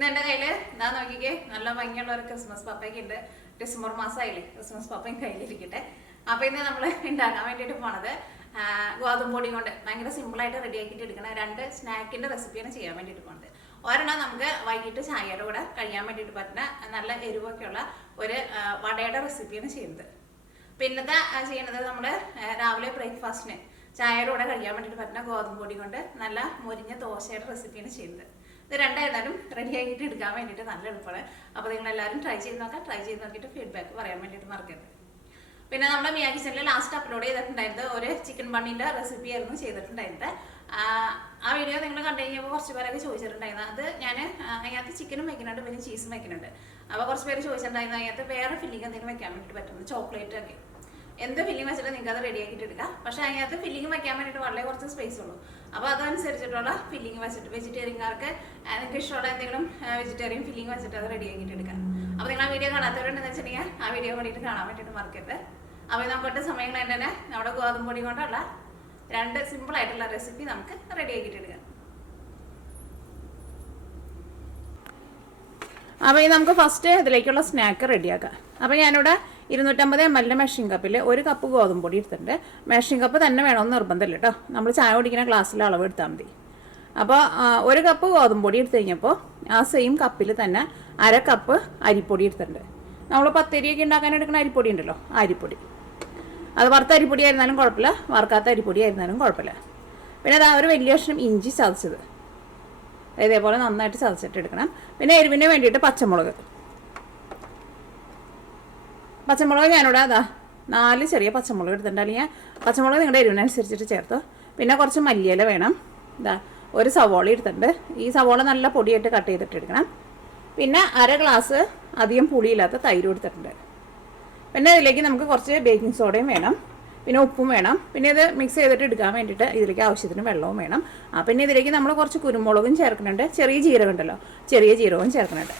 ഇന്ന് എൻ്റെ കയ്യിൽ എന്താ നോക്കിക്കേ നല്ല ഭംഗിയുള്ള ഒരു ക്രിസ്മസ് പപ്പയൊക്കെ ഉണ്ട്. ഡിസംബർ മാസമായില്ലേ, ക്രിസ്മസ് പപ്പയും കയ്യിലിരിക്കട്ടെ. അപ്പോൾ ഇന്ന് നമ്മൾ ഉണ്ടാക്കാൻ വേണ്ടിയിട്ട് പോണത് ഗോതമ്പ് പൊടി കൊണ്ട് ഭയങ്കര സിമ്പിളായിട്ട് റെഡി ആക്കിയിട്ട് എടുക്കണ രണ്ട് സ്നാക്കിൻ്റെ റെസിപ്പിയാണ് ചെയ്യാൻ വേണ്ടിയിട്ട് പോണത്. ഒരെണ്ണം നമുക്ക് വൈകിട്ട് ചായയുടെ കൂടെ കഴിയാൻ വേണ്ടിയിട്ട് പറ്റുന്ന നല്ല എരിവൊക്കെയുള്ള ഒരു വടയുടെ റെസിപ്പിയാണ് ചെയ്യുന്നത്. പിന്നത്തെ ചെയ്യുന്നത് നമ്മൾ രാവിലെ ബ്രേക്ക്ഫാസ്റ്റിന് ചായയുടെ കൂടെ കഴിയാൻ വേണ്ടിയിട്ട് പറ്റുന്ന ഗോതമ്പ് പൊടി കൊണ്ട് നല്ല മുരിഞ്ഞ ദോശയുടെ റെസിപ്പിയാണ് ചെയ്യുന്നത്. ഇത് രണ്ടായിരുന്നാലും റെഡി ആക്കിയിട്ട് എടുക്കാൻ വേണ്ടിയിട്ട് നല്ല എളുപ്പമാണ്. അപ്പോൾ നിങ്ങളെല്ലാവരും ട്രൈ ചെയ്ത് നോക്കാം. ട്രൈ ചെയ്ത് നോക്കിയിട്ട് ഫീഡ്ബാക്ക് പറയാൻ വേണ്ടിയിട്ട് മറക്കരുത്. പിന്നെ നമ്മുടെ മിയാ കിച്ചണിൽ ലാസ്റ്റ് അപ്ലോഡ് ചെയ്തിട്ടുണ്ടായിരുന്നത് ഒരു ചിക്കൻ ബണ്ണിൻ്റെ റെസിപ്പി ആയിരുന്നു ചെയ്തിട്ടുണ്ടായിരുന്നത്. ആ വീഡിയോ നിങ്ങൾ കണ്ടു കഴിഞ്ഞപ്പോൾ കുറച്ച് പേരൊക്കെ ചോദിച്ചിട്ടുണ്ടായിരുന്നു. അത് ഞാൻ അതിനകത്ത് ചിക്കനും വയ്ക്കുന്നുണ്ട്, പിന്നെ ചീസും വയ്ക്കുന്നുണ്ട്. അപ്പോൾ കുറച്ച് പേര് ചോദിച്ചിട്ടുണ്ടായിരുന്നു അതിനകത്ത് വേറെ ഫില്ലിംഗ് എന്തെങ്കിലും വെക്കാൻ വേണ്ടിയിട്ട് പറ്റുന്നു, ചോക്ലേറ്റ് ഒക്കെ എന്ത് ഫില്ലിംഗ് വെച്ചിട്ട് നിങ്ങൾക്ക് അത് റെഡി ആക്കിയിട്ട് എടുക്കാം. പക്ഷേ അതിനകത്ത് ഫില്ലിംഗ് വയ്ക്കാൻ വേണ്ടിയിട്ട് വളരെ കുറച്ച് സ്പേസ് ഉള്ളൂ. അപ്പോൾ അതനുസരിച്ചിട്ടുള്ള ഫില്ലിംഗ് വെച്ചിട്ട് വെജിറ്റേറിയൻകാർക്ക് നിങ്ങൾക്ക് ഇഷ്ടമുള്ള എന്തെങ്കിലും വെജിറ്റേറിയൻ ഫില്ലിംഗ് വെച്ചിട്ട് അത് റെഡി ആക്കിയിട്ട് എടുക്കാം. അപ്പോൾ നിങ്ങൾ ആ വീഡിയോ കാണാത്തവരുണ്ടെന്ന് വെച്ചിട്ടുണ്ടെങ്കിൽ ആ വീഡിയോ വേണ്ടിയിട്ട് കാണാൻ വേണ്ടിയിട്ട് മറക്കരുത്. അപ്പോൾ നമുക്കൊട്ട് സമയം കഴിഞ്ഞ് തന്നെ നമ്മുടെ ഗോതമ്പ് പൊടി കൊണ്ടുള്ള രണ്ട് സിമ്പിളായിട്ടുള്ള റെസിപ്പി നമുക്ക് റെഡി ആക്കിയിട്ട് എടുക്കാം. അപ്പോൾ നമുക്ക് ഫസ്റ്റ് ഇതിലേക്കുള്ള സ്നാക്ക് റെഡിയാക്കാം. അപ്പോൾ ഞാനിവിടെ 250 ml മെഷറിംഗ് കപ്പിൽ 1 കപ്പ് ഗോതമ്പ് പൊടി എടുത്തിട്ടുണ്ട്. മെഷറിംഗ് കപ്പ് തന്നെ വേണമെന്ന് നിർബന്ധമില്ല കേട്ടോ, നമ്മൾ ചായ കുടിക്കുന്ന ഗ്ലാസ്സിലെ അളവ് എടുത്താൽ മതി. അപ്പോൾ 1 കപ്പ് ഗോതമ്പ് പൊടി എടുത്തു കഴിഞ്ഞപ്പോൾ ആ സെയിം കപ്പിൽ തന്നെ 1/2 കപ്പ് അരിപ്പൊടി എടുത്തിട്ടുണ്ട്. നമ്മൾ പത്തരിയൊക്കെ ഉണ്ടാക്കാൻ എടുക്കുന്ന അരിപ്പൊടി ഉണ്ടല്ലോ, അരിപ്പൊടി. അത് വറുത്ത അരിപ്പൊടി ആയിരുന്നാലും കുഴപ്പമില്ല, വറുക്കാത്ത അരിപ്പൊടി ആയിരുന്നാലും കുഴപ്പമില്ല. പിന്നെ അത് ഒരു വലിയ കഷ്ണം ഇഞ്ചി ചതച്ചത് ഇതേപോലെ നന്നായിട്ട് ചതച്ചിട്ട് എടുക്കണം. പിന്നെ എരിവിന് വേണ്ടിയിട്ട് പച്ചമുളക് ഞാനിവിടെ അതാ 4 ചെറിയ പച്ചമുളക് എടുത്തിട്ടുണ്ട്. അല്ലെങ്കിൽ പച്ചമുളക് നിങ്ങളുടെ എരിവിനനുസരിച്ചിട്ട് ചേർത്തോ. പിന്നെ കുറച്ച് മല്ലിയില വേണം. ഇതാ ഒരു സവോള എടുത്തിട്ടുണ്ട്. ഈ സവോള നല്ല പൊടിയായിട്ട് കട്ട് ചെയ്തിട്ട് എടുക്കണം. പിന്നെ 1/2 ഗ്ലാസ് അധികം പുളിയില്ലാത്ത തൈര് എടുത്തിട്ടുണ്ട്. പിന്നെ ഇതിലേക്ക് നമുക്ക് കുറച്ച് ബേക്കിംഗ് സോഡയും വേണം, പിന്നെ ഉപ്പും വേണം. പിന്നെ ഇത് മിക്സ് ചെയ്തിട്ട് എടുക്കാൻ വേണ്ടിയിട്ട് ഇതിലേക്ക് ആവശ്യത്തിന് വെള്ളവും വേണം. പിന്നെ ഇതിലേക്ക് നമ്മൾ കുറച്ച് കുരുമുളകും ചേർക്കുന്നുണ്ട്, ചെറിയ ജീരകം ഉണ്ടല്ലോ, ചെറിയ ജീരകവും ചേർക്കുന്നുണ്ട്.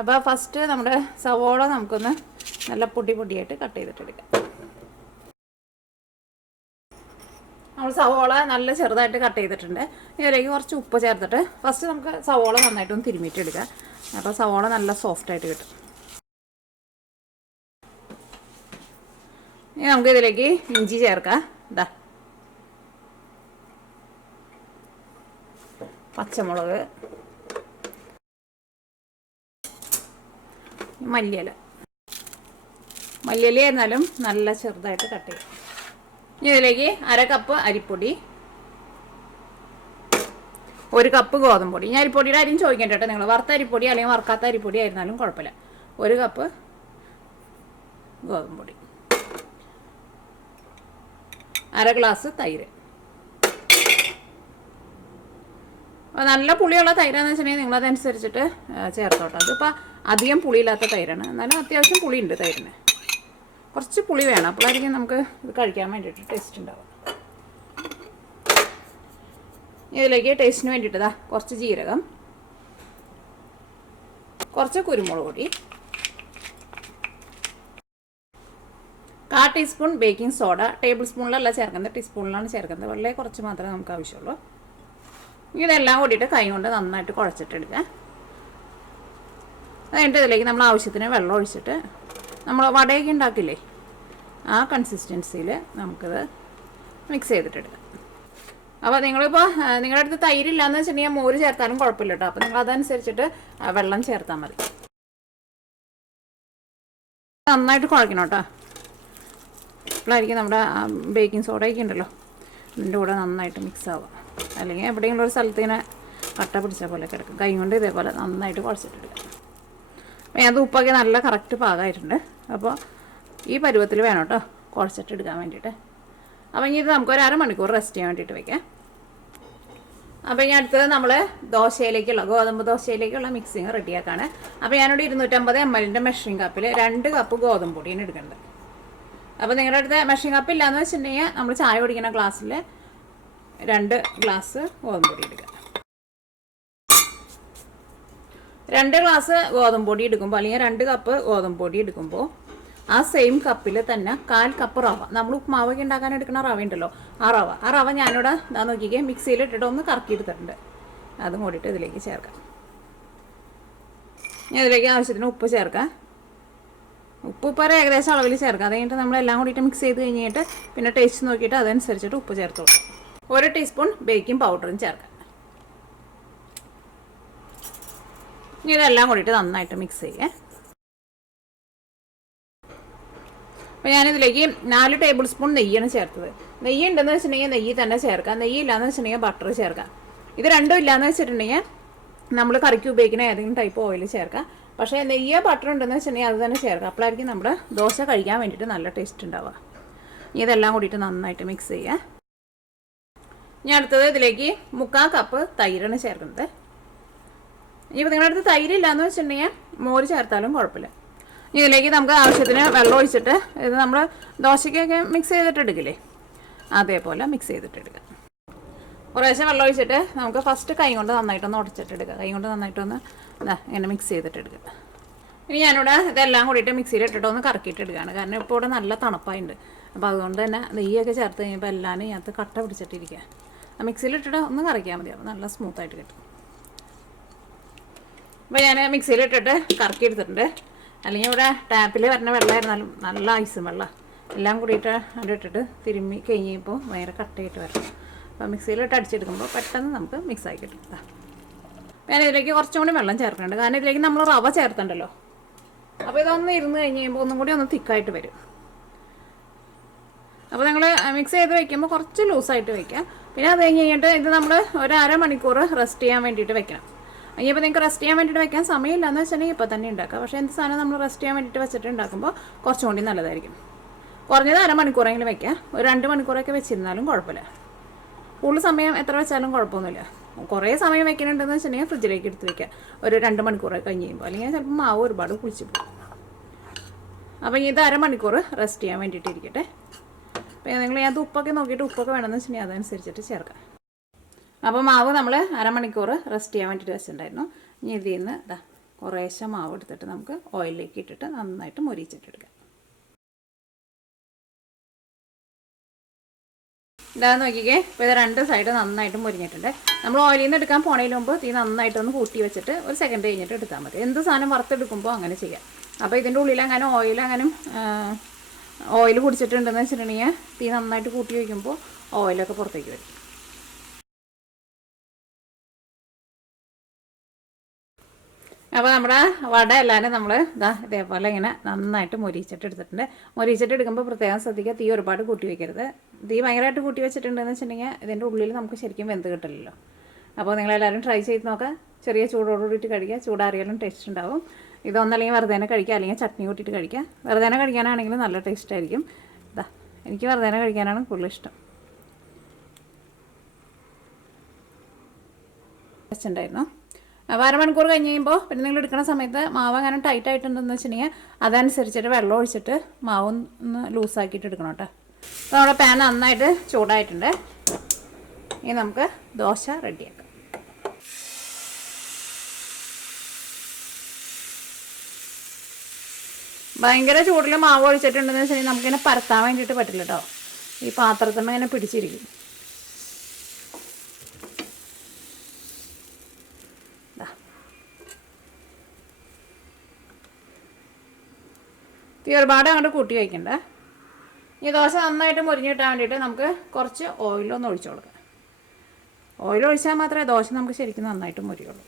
അപ്പോൾ ഫസ്റ്റ് നമ്മുടെ സവോള നമുക്കൊന്ന് നല്ല പൊടിയായിട്ട് കട്ട് ചെയ്തിട്ടെടുക്കാം. നമ്മൾ സവോള നല്ല ചെറുതായിട്ട് കട്ട് ചെയ്തിട്ടുണ്ട്. ഇതിലേക്ക് കുറച്ച് ഉപ്പ് ചേർത്തിട്ട് ഫസ്റ്റ് നമുക്ക് സവോള നന്നായിട്ടൊന്ന് തിരുമ്മിയിട്ടെടുക്കാം. അപ്പോൾ സവോള നല്ല സോഫ്റ്റായിട്ട് കിട്ടും. ഇനി നമുക്കിതിലേക്ക് ഇഞ്ചി ചേർക്കാം. ഇതാ പച്ചമുളക്, മല്ലിയില ആയിരുന്നാലും നല്ല ചെറുതായിട്ട് കട്ട് ചെയ്യും. ഇനി ഇതിലേക്ക് 1/2 കപ്പ് അരിപ്പൊടി, 1 കപ്പ് ഗോതമ്പ് പൊടി. ഞാൻ അരിപ്പൊടിയുടെ അരിയും ചോദിക്കണ്ട കേട്ടോ, നിങ്ങൾ വറുത്ത അരിപ്പൊടി അല്ലെങ്കിൽ വറുക്കാത്ത അരിപ്പൊടി ആയിരുന്നാലും കുഴപ്പമില്ല. 1 കപ്പ് ഗോതമ്പ് പൊടി, 1/2 ഗ്ലാസ് തൈര്. നല്ല പുളിയുള്ള തൈരാന്ന് വെച്ചിട്ടുണ്ടെങ്കിൽ നിങ്ങളതനുസരിച്ചിട്ട് ചേർത്തോട്ടോ. അതിപ്പോൾ അധികം പുളിയില്ലാത്ത തൈരാണ്, എന്നാലും അത്യാവശ്യം പുളിയുണ്ട് തൈരിന്. കുറച്ച് പുളി വേണം, അപ്പോഴായിരിക്കും നമുക്ക് ഇത് കഴിക്കാൻ വേണ്ടിയിട്ട് ടേസ്റ്റ് ഉണ്ടാവും. ഇതിലേക്ക് ടേസ്റ്റിന് വേണ്ടിയിട്ട് കുറച്ച് ജീരകം, കുറച്ച് കുരുമുളക് പൊടി, 1/4 ടീസ്പൂൺ ബേക്കിംഗ് സോഡ. ടേബിൾ സ്പൂണിലല്ല ചേർക്കുന്നത്, ടീസ്പൂണിലാണ് ചേർക്കുന്നത്. വളരെ കുറച്ച് മാത്രമേ നമുക്ക് ആവശ്യമുള്ളൂ. ഇതെല്ലാം കൂടിയിട്ട് കൈ കൊണ്ട് നന്നായിട്ട് കുഴച്ചിട്ടെടുക്കുക. അതിൻ്റെ ഇതിലേക്ക് നമ്മൾ ആവശ്യത്തിന് വെള്ളം ഒഴിച്ചിട്ട് നമ്മൾ വടയൊക്കെ ഉണ്ടാക്കില്ലേ ആ കൺസിസ്റ്റൻസിയിൽ നമുക്കിത് മിക്സ് ചെയ്തിട്ടെടുക്കാം. അപ്പോൾ നിങ്ങളിപ്പോൾ നിങ്ങളുടെ അടുത്ത് തൈരില്ലാന്ന് വെച്ചിട്ടുണ്ടെങ്കിൽ മോര് ചേർത്താലും കുഴപ്പമില്ല കേട്ടോ. അപ്പോൾ നിങ്ങൾ അതനുസരിച്ചിട്ട് വെള്ളം ചേർത്താൽ മതി. നന്നായിട്ട് കുഴക്കണം കേട്ടോ. അപ്പോഴായിരിക്കും നമ്മുടെ ബേക്കിംഗ് സോഡയൊക്കെ ഉണ്ടല്ലോ ഇതിൻ്റെ കൂടെ നന്നായിട്ട് മിക്സ് ആവുക. അല്ലെങ്കിൽ എവിടെയെങ്കിലും ഒരു സ്ഥലത്ത് ഇങ്ങനെ കട്ട പിടിച്ച പോലെ കിടക്കും. കൈ കൊണ്ട് ഇതേപോലെ നന്നായിട്ട് കുഴച്ചിട്ടെടുക്കുക. അപ്പോൾ അത് ഉപ്പൊക്കെ നല്ല കറക്റ്റ് പാകമായിട്ടുണ്ട്. അപ്പോൾ ഈ പരുവത്തിൽ വേണം കേട്ടോ കുഴച്ചിട്ടെടുക്കാൻ വേണ്ടിയിട്ട്. അപ്പോൾ ഇനി ഇത് നമുക്ക് 1/2 മണിക്കൂർ റെസ്റ്റ് ചെയ്യാൻ വേണ്ടിയിട്ട് വയ്ക്കാം. അപ്പോൾ ഇനി അടുത്തത് നമ്മൾ ദോശയിലേക്കുള്ള ഗോതമ്പ് ദോശയിലേക്കുള്ള മിക്സിങ് റെഡിയാക്കാണ്. അപ്പോൾ ഞാനിവിടെ 250 ml മെഷറിംഗ് കപ്പിൽ 2 കപ്പ് ഗോതമ്പ് പൊടിയാണ് എടുക്കേണ്ടത്. അപ്പോൾ നിങ്ങളുടെ അടുത്ത് മെഷറിംഗ് കപ്പ് ഇല്ലയെന്ന് വെച്ചിട്ടുണ്ടെങ്കിൽ നമ്മൾ ചായ കുടിക്കുന്ന ഗ്ലാസ്സിൽ 2 ഗ്ലാസ് ഗോതമ്പ് പൊടി എടുക്കുക. 2 ഗ്ലാസ് ഗോതമ്പ് പൊടി എടുക്കുമ്പോൾ അല്ലെങ്കിൽ 2 കപ്പ് ഗോതമ്പ് പൊടി എടുക്കുമ്പോൾ ആ സെയിം കപ്പിൽ തന്നെ 1/4 കപ്പ് റവ, നമ്മൾ ഉപ്മാവൊക്കെ ഉണ്ടാക്കാൻ എടുക്കുന്ന റവ ഉണ്ടല്ലോ ആ റവ ഞാനിവിടെ നോക്കിക്കേ മിക്സിയിൽ ഇട്ടിട്ട് ഒന്ന് കറക്കി എടുത്തിട്ടുണ്ട്. അതും കൂടിയിട്ട് ഇതിലേക്ക് ചേർക്കാം. ഇനി അതിലേക്ക് ആവശ്യത്തിന് ഉപ്പ് ചേർക്കാം. ഉപ്പ് ഇപ്പോൾ ഏകദേശം അളവിൽ ചേർക്കാം. അത് കഴിഞ്ഞിട്ട് നമ്മളെല്ലാം കൂടിയിട്ട് മിക്സ് ചെയ്ത് കഴിഞ്ഞിട്ട് പിന്നെ ടേസ്റ്റ് നോക്കിയിട്ട് അതനുസരിച്ചിട്ട് ഉപ്പ് ചേർത്ത് കൊടുക്കും. 1 ടീസ്പൂൺ ബേക്കിംഗ് പൗഡറും ചേർക്കാം. ഇനി ഇതെല്ലാം കൂടിയിട്ട് നന്നായിട്ട് മിക്സ് ചെയ്യാം. അപ്പോൾ ഞാനിതിലേക്ക് 4 ടേബിൾ സ്പൂൺ നെയ്യാണ് ചേർത്തത്. നെയ്യ് ഉണ്ടെന്ന് വെച്ചിട്ടുണ്ടെങ്കിൽ നെയ്യ് തന്നെ ചേർക്കാം. നെയ്യ് ഇല്ലയെന്ന് വെച്ചിട്ടുണ്ടെങ്കിൽ ബട്ടർ ചേർക്കാം. ഇത് രണ്ടും ഇല്ലയെന്ന് വെച്ചിട്ടുണ്ടെങ്കിൽ നമ്മൾ കറിക്ക് ഉപയോഗിക്കുന്ന ഏതെങ്കിലും ടൈപ്പ് ഓയിൽ ചേർക്കാം. പക്ഷേ നെയ്യോ ബട്ടർ ഉണ്ടെന്ന് വെച്ചിട്ടുണ്ടെങ്കിൽ അത് തന്നെ ചേർക്കാം. അപ്പോഴായിരിക്കും നമ്മുടെ ദോശ കഴിക്കാൻ വേണ്ടിയിട്ട് നല്ല ടേസ്റ്റ് ഉണ്ടാവുക. ഇനി ഇതെല്ലാം കൂടിയിട്ട് നന്നായിട്ട് മിക്സ് ചെയ്യുക. ഇനി അടുത്തത് ഇതിലേക്ക് 3/4 കപ്പ് തൈരാണ് ചേർക്കുന്നത്. ഇനിയിപ്പോൾ നിങ്ങളുടെ അടുത്ത് തൈരില്ലാന്ന് വെച്ചിട്ടുണ്ടെങ്കിൽ മോര് ചേർത്താലും കുഴപ്പമില്ല. ഇതിലേക്ക് നമുക്ക് ആവശ്യത്തിന് വെള്ളം ഒഴിച്ചിട്ട് ഇത് നമ്മൾ ദോശയ്ക്കൊക്കെ മിക്സ് ചെയ്തിട്ട് എടുക്കില്ലേ, അതേപോലെ മിക്സ് ചെയ്തിട്ട് എടുക്കുക. കുറേശ്ശെ വെള്ളം ഒഴിച്ചിട്ട് നമുക്ക് ഫസ്റ്റ് കൈ കൊണ്ട് നന്നായിട്ടൊന്ന് ഉടച്ചിട്ടെടുക്കുക. കൈ കൊണ്ട് നന്നായിട്ടൊന്ന് ഇങ്ങനെ മിക്സ് ചെയ്തിട്ടെടുക്കുക. ഇനി ഞാനിവിടെ ഇതെല്ലാം കൂടിയിട്ട് മിക്സിയിലിട്ടിട്ട് ഒന്ന് കറക്കിയിട്ടെടുക്കുകയാണ്. കാരണം ഇപ്പോൾ ഇവിടെ നല്ല തണുപ്പായിട്ടുണ്ട്. അപ്പോൾ അതുകൊണ്ട് തന്നെ നെയ്യൊക്കെ ചേർത്ത് കഴിഞ്ഞപ്പോൾ എല്ലാവരും ഇതിനകത്ത് കട്ട പിടിച്ചിട്ടിരിക്കുക. മിക്സിയിലിട്ടിട്ട് ഒന്ന് കറക്കിയാൽ മതി. അപ്പോൾ നല്ല സ്മൂത്തായിട്ട് കിട്ടും. അപ്പോൾ ഞാൻ മിക്സിയിലിട്ടിട്ട് കറക്കി എടുത്തിട്ടുണ്ട്. അല്ലെങ്കിൽ ഇവിടെ ടാപ്പിൽ വരുന്ന വെള്ളമായിരുന്നാലും നല്ല ഐസും വെള്ളം എല്ലാം കൂടിയിട്ട് അവിടെ ഇട്ടിട്ട് തിരുമ്മി കഴിഞ്ഞപ്പോൾ ഭയങ്കര കട്ടയായിട്ട് വരണം. അപ്പോൾ മിക്സിയിലിട്ട് അടിച്ചെടുക്കുമ്പോൾ പെട്ടെന്ന് നമുക്ക് മിക്സായി കിട്ടും. ഞാൻ ഇതിലേക്ക് കുറച്ചും കൂടി വെള്ളം ചേർക്കുന്നുണ്ട്. കാരണം ഇതിലേക്ക് നമ്മൾ റവ ചേർത്തുണ്ടല്ലോ. അപ്പോൾ ഇതൊന്ന് ഇരുന്ന് കഴിഞ്ഞ് കഴിയുമ്പോൾ ഒന്നും കൂടി ഒന്ന് തിക്കായിട്ട് വരും. അപ്പോൾ നിങ്ങൾ മിക്സ് ചെയ്ത് വയ്ക്കുമ്പോൾ കുറച്ച് ലൂസായിട്ട് വയ്ക്കുക. പിന്നെ അത് കഴിഞ്ഞ് കഴിഞ്ഞിട്ട് ഇത് നമ്മൾ ഒരു അരമണിക്കൂർ റെസ്റ്റ് ചെയ്യാൻ വേണ്ടിയിട്ട് വെക്കണം. ഇനിയിപ്പോൾ നിങ്ങൾക്ക് റെസ്റ്റ് ചെയ്യാൻ വേണ്ടിയിട്ട് വെക്കാൻ സമയമില്ല എന്ന് വെച്ചിട്ടുണ്ടെങ്കിൽ ഇപ്പോൾ തന്നെ ഉണ്ടാക്കുക. പക്ഷേ എന്ത് സാധനം നമ്മൾ റെസ്റ്റ് ചെയ്യാൻ വേണ്ടിയിട്ട് വെച്ചിട്ട് ഉണ്ടാക്കുമ്പോൾ കുറച്ചും കൂടി നല്ലതായിരിക്കും. കുറഞ്ഞത് അരമണിക്കൂറെങ്കിലും വയ്ക്കുക. ഒരു 2 മണിക്കൂറൊക്കെ വെച്ചിരുന്നാലും കുഴപ്പമില്ല. കൂടുതൽ സമയം എത്ര വെച്ചാലും കുഴപ്പമൊന്നുമില്ല. കുറേ സമയം വെക്കുന്നുണ്ടെന്ന് വെച്ചിട്ടുണ്ടെങ്കിൽ ഫ്രിഡ്ജിലേക്ക് എടുത്ത് വയ്ക്കുക. ഒരു 2 മണിക്കൂറൊക്കെ കഴിഞ്ഞ് കഴിയുമ്പോൾ. അല്ലെങ്കിൽ ചിലപ്പോൾ മാവ് ഒരുപാട് കുളിച്ച് പോകും. അപ്പോൾ ഇത് അരമണിക്കൂർ റെസ്റ്റ് ചെയ്യാൻ വേണ്ടിയിട്ട് ഇരിക്കട്ടെ. അപ്പോൾ നിങ്ങൾ അത് ഉപ്പൊക്കെ നോക്കിയിട്ട് ഉപ്പൊക്കെ വേണമെന്ന് വെച്ചിട്ടുണ്ടെങ്കിൽ അതനുസരിച്ചിട്ട് ചേർക്കാം. അപ്പോൾ മാവ് നമ്മൾ അരമണിക്കൂർ റെസ്റ്റ് ചെയ്യാൻ വേണ്ടിയിട്ട് വെച്ചിട്ടുണ്ടായിരുന്നു. ഇനി ഇതിൽ നിന്ന് കുറേശ്ശെ മാവ് എടുത്തിട്ട് നമുക്ക് ഓയിലിലേക്ക് ഇട്ടിട്ട് നന്നായിട്ട് മൊരിച്ചിട്ടെടുക്കാം. ഇതാന്ന് നോക്കിക്കേ. ഇപ്പോൾ ഇത് 2 സൈഡ് നന്നായിട്ട് മൊരിഞ്ഞിട്ടുണ്ട്. നമ്മൾ ഓയിലിൽ നിന്ന് എടുക്കാൻ പോണതിന് മുമ്പ് തീ നന്നായിട്ടൊന്ന് കൂട്ടി വെച്ചിട്ട് ഒരു സെക്കൻഡ് കഴിഞ്ഞിട്ട് എടുത്താൽ മതി. എന്ത് സാധനം വറുത്തെടുക്കുമ്പോൾ അങ്ങനെ ചെയ്യാം. അപ്പോൾ ഇതിൻ്റെ ഉള്ളിൽ അങ്ങനെ ഓയിൽ കുടിച്ചിട്ടുണ്ടെന്ന് വെച്ചിട്ടുണ്ടെങ്കിൽ തീ നന്നായിട്ട് കൂട്ടി വയ്ക്കുമ്പോൾ ഓയിലൊക്കെ പുറത്തേക്ക് വരും. അപ്പോൾ നമ്മുടെ വട എല്ലാവരും നമ്മൾ ഇതേപോലെ ഇങ്ങനെ നന്നായിട്ട് മൊരിച്ചിട്ട് എടുത്തിട്ടുണ്ട്. മൊരിച്ചിട്ട് എടുക്കുമ്പോൾ പ്രത്യേകം ശ്രദ്ധിക്കുക, തീ ഒരുപാട് കൂട്ടി വയ്ക്കരുത്. തീ ഭയങ്കരമായിട്ട് കൂട്ടി വെച്ചിട്ടുണ്ടെന്ന് വെച്ചിട്ടുണ്ടെങ്കിൽ ഇതിൻ്റെ ഉള്ളിൽ നമുക്ക് ശരിക്കും വെന്ത് കിട്ടില്ലല്ലോ. അപ്പോൾ നിങ്ങളെല്ലാവരും ട്രൈ ചെയ്ത് നോക്കുക. ചെറിയ ചൂടോടുകൂടിയിട്ട് കഴിക്കുക. ചൂടാറിയാലും ടേസ്റ്റ് ഉണ്ടാവും. ഇതൊന്നല്ലെങ്കിൽ വെറുതെ കഴിക്കുക, അല്ലെങ്കിൽ ചട്നി കൂട്ടിയിട്ട് കഴിക്കുക. വെറുതെ കഴിക്കാനാണെങ്കിൽ നല്ല ടേസ്റ്റ് ആയിരിക്കും. എനിക്ക് വെറുതെ കഴിക്കാനാണ് കൂടുതൽ ഇഷ്ടം. ടേസ്റ്റ് ഉണ്ടായിരുന്നു. അപ്പോൾ അരമണിക്കൂർ കഴിഞ്ഞ് കഴിയുമ്പോൾ പിന്നെ നിങ്ങൾ എടുക്കുന്ന സമയത്ത് മാവ് അങ്ങനെ ടൈറ്റ് ആയിട്ടുണ്ടെന്ന് വെച്ചിട്ടുണ്ടെങ്കിൽ അതനുസരിച്ചിട്ട് വെള്ളം ഒഴിച്ചിട്ട് മാവ് ഒന്ന് ലൂസാക്കിയിട്ട് എടുക്കണം കേട്ടോ. അപ്പോൾ നമ്മുടെ പാൻ നന്നായിട്ട് ചൂടായിട്ടുണ്ട്. ഇനി നമുക്ക് ദോശ റെഡിയാക്കാം. ഭയങ്കര ചൂടിൽ മാവ് ഒഴിച്ചിട്ടുണ്ടെന്ന് വെച്ചിട്ടുണ്ടെങ്കിൽ നമുക്കിങ്ങനെ പരത്താൻ വേണ്ടിയിട്ട് പറ്റില്ല കേട്ടോ. ഈ പാത്രത്തിൽ ഇങ്ങനെ പിടിച്ചിരിക്കും. തീ ഒരുപാട് അങ്ങോട്ട് കൂട്ടി വയ്ക്കണ്ട. ഈ ദോശ നന്നായിട്ട് മുരിഞ്ഞ് കിട്ടാൻ വേണ്ടിയിട്ട് നമുക്ക് കുറച്ച് ഓയിലൊന്ന് ഒഴിച്ചു കൊടുക്കാം. ഓയിൽ ഒഴിച്ചാൽ മാത്രമേ ദോശ നമുക്ക് ശരിക്കും നന്നായിട്ട് മുരിയുള്ളൂ.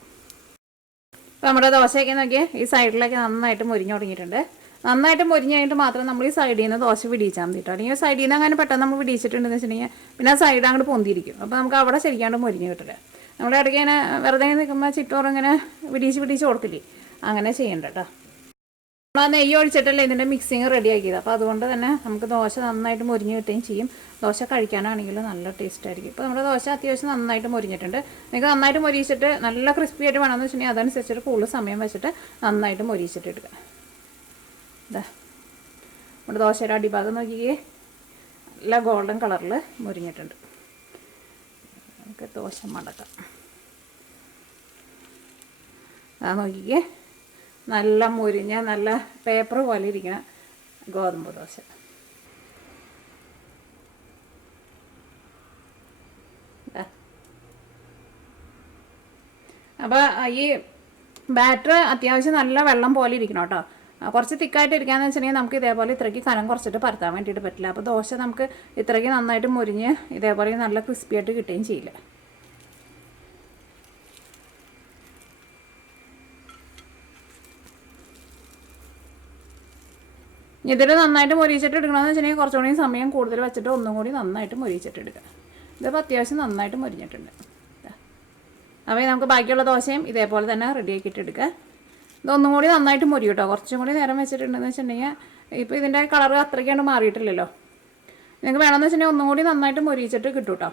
അപ്പോൾ നമ്മുടെ ദോശയൊക്കെ നോക്കിയാൽ ഈ സൈഡിലൊക്കെ നന്നായിട്ട് മുരിഞ്ഞ് തുടങ്ങിയിട്ടുണ്ട്. നന്നായിട്ട് മുരിഞ്ഞ് കഴിഞ്ഞിട്ട് മാത്രം നമ്മൾ ഈ സൈഡിൽ നിന്ന് ദോശ പിടിച്ചാൽ മതി കേട്ടോ. അല്ലെങ്കിൽ സൈഡിൽ നിന്ന് അങ്ങനെ പെട്ടെന്ന് നമ്മൾ പിടിച്ചിട്ടുണ്ടെന്ന് വെച്ചിട്ടുണ്ടെങ്കിൽ പിന്നെ ആ സൈഡ് അങ്ങോട്ട് പൊന്തിയിരിക്കും. അപ്പോൾ നമുക്ക് അവിടെ ശരിക്കാണ്ട് മുരിഞ്ഞ് കിട്ടില്ല. നമ്മുടെ ഇടയ്ക്ക് ഇങ്ങനെ വെറുതെ നിൽക്കുമ്പോൾ ചിറ്റോറ് ഇങ്ങനെ പിടിച്ച് കൊടുക്കില്ലേ, അങ്ങനെ ചെയ്യണ്ട കേട്ടോ. നമ്മൾ ആ നെയ്യ് ഒഴിച്ചിട്ടല്ലേ ഇതിൻ്റെ മിക്സിങ് റെഡി ആക്കിയത്. അപ്പോൾ അതുകൊണ്ട് തന്നെ നമുക്ക് ദോശ നന്നായിട്ട് മുരിഞ്ഞ് കിട്ടുകയും ചെയ്യും. ദോശ കഴിക്കാനാണെങ്കിൽ നല്ല ടേസ്റ്റ് ആയിരിക്കും. ഇപ്പോൾ നമ്മുടെ ദോശ അത്യാവശ്യം നന്നായിട്ട് മുരിഞ്ഞിട്ടുണ്ട്. നിങ്ങൾക്ക് നന്നായിട്ട് മൊരിച്ചിട്ട് നല്ല ക്രിസ്പി ആയിട്ട് വേണമെന്ന് വെച്ചിട്ടുണ്ടെങ്കിൽ അതനുസരിച്ചിട്ട് കൂടുതൽ സമയം വെച്ചിട്ട് നന്നായിട്ട് മൊരിച്ചിട്ട് എടുക്കുക. നമ്മുടെ ദോശയുടെ അടിഭാഗം നോക്കിയേ നല്ല ഗോൾഡൻ കളറിൽ മുരിഞ്ഞിട്ടുണ്ട്. നമുക്ക് ദോശ മടക്കാം. നോക്കിക്കേ, നല്ല മുരിഞ്ഞ നല്ല പേപ്പർ പോലെ ഇരിക്കുന്ന ഗോതമ്പ് ദോശ. അപ്പോൾ ഈ ബാറ്റർ അത്യാവശ്യം നല്ല വെള്ളം പോലെ ഇരിക്കണം കേട്ടോ. കുറച്ച് തിക്കായിട്ട് ഇരിക്കാന്ന് വെച്ചിട്ടുണ്ടെങ്കിൽ നമുക്ക് ഇതേപോലെ ഇത്രയ്ക്ക് കനം കുറച്ചിട്ട് പരത്താൻ വേണ്ടിയിട്ട് പറ്റില്ല. അപ്പോൾ ദോശ നമുക്ക് ഇത്രയ്ക്ക് നന്നായിട്ട് മുരിഞ്ഞ് ഇതേപോലെ നല്ല ക്രിസ്പി ആയിട്ട് കിട്ടുകയും ചെയ്യില്ല. ഇതിൽ നന്നായിട്ട് മൊരിച്ചിട്ട് എടുക്കണമെന്ന് വെച്ചിട്ടുണ്ടെങ്കിൽ കുറച്ചുകൂടി സമയം കൂടുതൽ വെച്ചിട്ട് ഒന്നും കൂടി നന്നായിട്ട് മൊരിച്ചിട്ട് എടുക്കുക. ഇതിപ്പോൾ അത്യാവശ്യം നന്നായിട്ട് മൊരിഞ്ഞിട്ടുണ്ട്. അപ്പോൾ നമുക്ക് ബാക്കിയുള്ള ദോശയും ഇതേപോലെ തന്നെ റെഡിയാക്കിയിട്ട് എടുക്കുക. ഇതൊന്നും കൂടി നന്നായിട്ട് മൊരി കേട്ടോ. കുറച്ചും കൂടി നേരം വെച്ചിട്ടുണ്ടെന്ന് വെച്ചിട്ടുണ്ടെങ്കിൽ ഇപ്പോൾ ഇതിൻ്റെ കളർ അത്രയ്ക്കാണ്ട് മാറിയിട്ടില്ലല്ലോ. നിങ്ങൾക്ക് വേണമെന്ന് വെച്ചിട്ടുണ്ടെങ്കിൽ ഒന്നും കൂടി നന്നായിട്ട് മൊരിച്ചിട്ട് കിട്ടും കേട്ടോ.